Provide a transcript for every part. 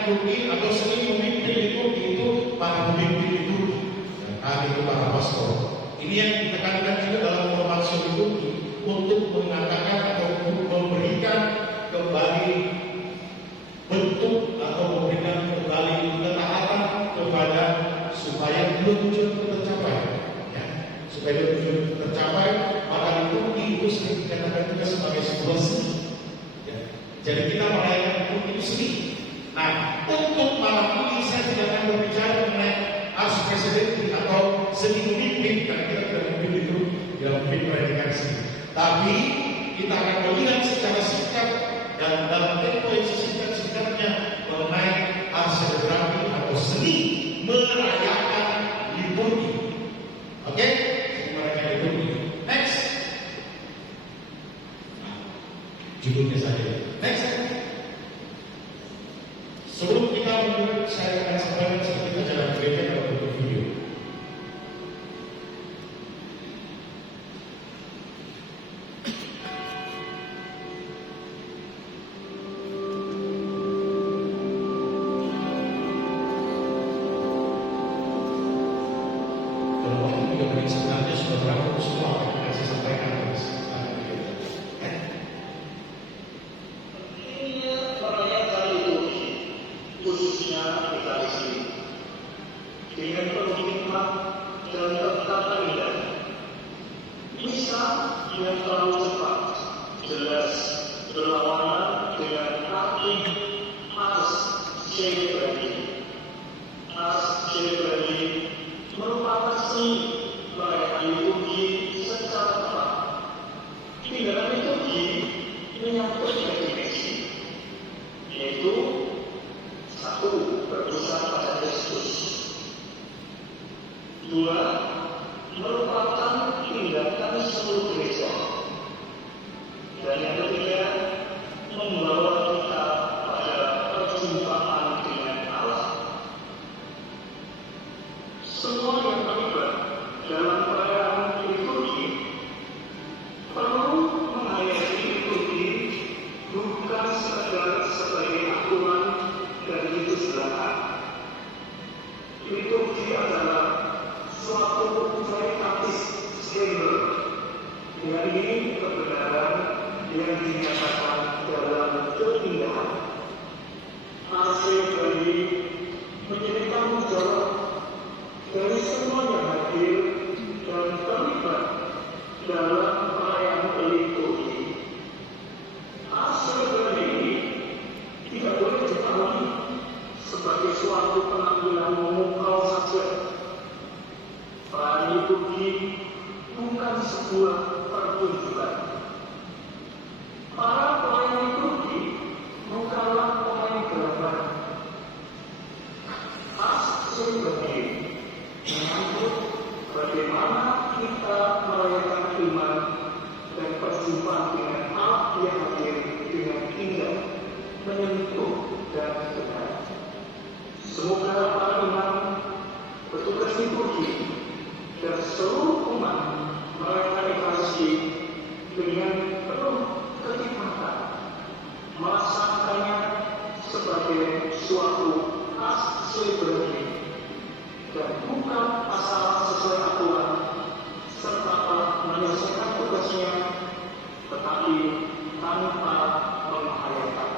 liturgi atau seni memimpin liturgi itu para pemimpin liturgi, itu para pastor. Ini yang ditekankan juga dalam formasi liturgi untuk mengatakan atau memberikan kembali bentuk atau memberikan kembali ketaatan kepada supaya tujuan tercapai, ya. Supaya tujuan tercapai, maka liturgi itu sering dikatakan juga sebagai sebuah seni, ya. Jadi kita merayakan liturgi itu seni. Nah, untuk malam ini saya tidak akan berbicara mengenai ars presidensi atau seni memimpin, karena kita tidak memimpin liturgi, tidak memimpin peradilan seni. Tapi kita akan melihat secara singkat dan dalam tempo yang sesingkat-singkatnya mengenai ars celebrandi atau seni merayakan liturgi. Oke? Seni merayakan liturgi. Next. Judulnya saja. Next. Sebelum kita mulai, saya akan sampaikan seperti acara gereja dalam bentuk video. Sebenarnya sudah berangkat semua apa yang saya sampaikan. Ini merayakan liturgi, khususnya Ekaristi, dengan penuh hikmat dan tertata indah. Misa yang terlalu cepat, jelas berlawanan dengan arti ars celebrandi. Ars celebrandi merupakan seni merayakan liturgi secara tepat. Tindakan liturgi menyangkut tiga dimensi, yaitu satu, berpusat pada Kristus. Dua, merupakan tindakan seluruh gereja. Dan yang ketiga, membawa kita pada perjumpaan dengan Allah. Semua yang terlibat dalam perayaan liturgi perlu menghayati liturgi bukan sekedar sebagai aturan dan ritus belaka. Liturgi adalah suatu veritatis splendor. Dengan ini kebenaran yang dinyatakan dalam keindahan. Ars celebrandi menjadi tanggung jawab dari semua yang hadir dan terlibat dalam perayaan liturgi. Ars celebrandi ini tidak boleh dipahami sebagai suatu penampilan memukau saja. Perayaan liturgi bukan sebuah pertunjukan. Para pelayan liturgi bukanlah pemain drama. Ars celebrandi menyangkut bagaimana kita merayakan iman dan perjumpaan dengan Allah yang hadir dengan indah, menyentuh dan dekat. Semoga para imam, petugas liturgi, dan seluruh umat merayakan Ekaristi dengan penuh kenikmatan, merasakannya sebagai suatu ars celebrandi dan bukan asal sesuai aturan serta menyelesaikan tugasnya, tetapi tanpa membahayakan.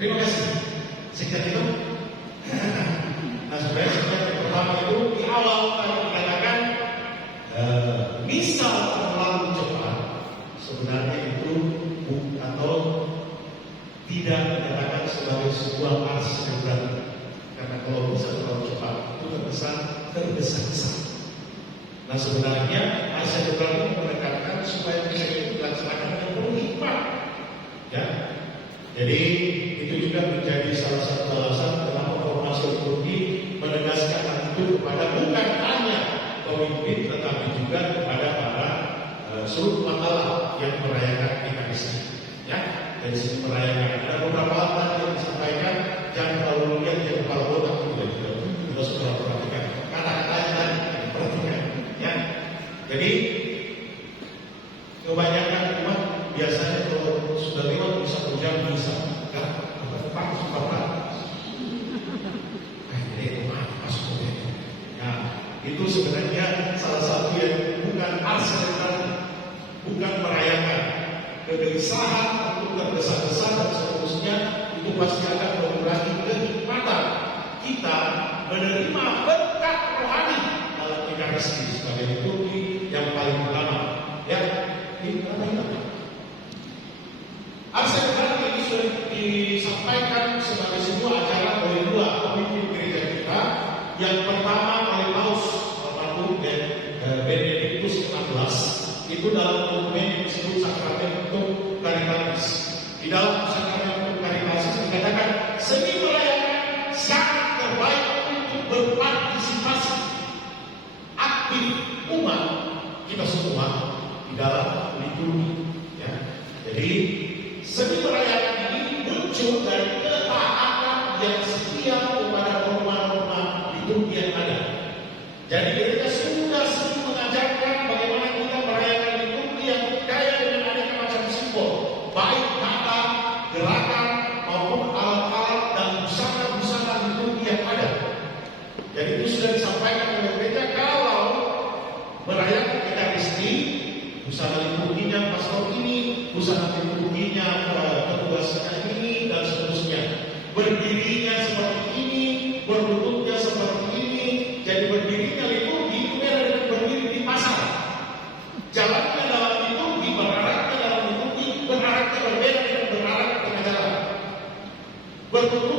Terima kasih. Singkat itu. Nah, sebenarnya singkat yang pertama itu di awal tadi dikatakan misa terlalu cepat. Sebenarnya itu atau tidak dikatakan sebagai sebuah ars celebrandi. Karena kalau misa terlalu cepat itu tergesa-gesa. Nah, sebenarnya ars celebrandi menekankan supaya misa itu dilaksanakan dengan penuh hikmat. Jadi itu juga menjadi salah satu alasan kenapa formasi liturgi menegaskan hal itu kepada bukan hanya pemimpin tetapi juga kepada para seluruh umat Allah yang merayakan Ekaristi. Ya, dari sini merayakan ada beberapa hal tadi yang disampaikan, jangan terlalu lihat yang kepala otak juga kita sudah perhatikan kata-katanya tadi perhatikan. Ya, jadi kebanyakan umat biasanya kalau sudah lewat bisa jam bisa kan apa suka ini masuk ya itu sebenarnya salah satu yang bukan arsenal, bukan merayakan kegelisahan untuk tergesa-gesa dan seterusnya. Itu pasti akan mengurangi kenikmatan kita menerima berkat rohani dalam Ekaristi sebagai liturgi yang paling utama. Ya, ini apa? Arsenal ini sudah disampaikan sebagai sebuah acara oleh dua pemimpin gereja kita. Yang pertama oleh Paus almarhum Benediktus XVI, itu dalam dokumen yang disebut Sakramen untuk Karitatis. Di dalam Sakramen untuk Karitatis dikatakan seni merayakan sangat terbaik untuk berpartisipasi aktif umat kita semua di dalam liturgi. Ya. Jadi seni merayakan ini muncul dari ketaatan yang setia kepada norma-norma liturgi yang ada. Jadi gereja sudah sering mengajarkan bagaimana kita merayakan liturgi yang kaya dengan aneka macam simbol, baik kata, gerakan, maupun alat-alat dan busana-busana liturgi yang ada. Jadi itu sudah disampaikan oleh gereja kalau merayakan Ekaristi, busana liturginya pastor ini, busana liturginya petugasnya ini dan seterusnya. Berdirinya seperti ini, berduduknya seperti ini. Jadi berdirinya liturgi itu beda dengan berdiri di pasar. Jalannya dalam liturgi, beraraknya dalam liturgi, beraraknya berbeda dengan berarak di tengah jalan. Berduduk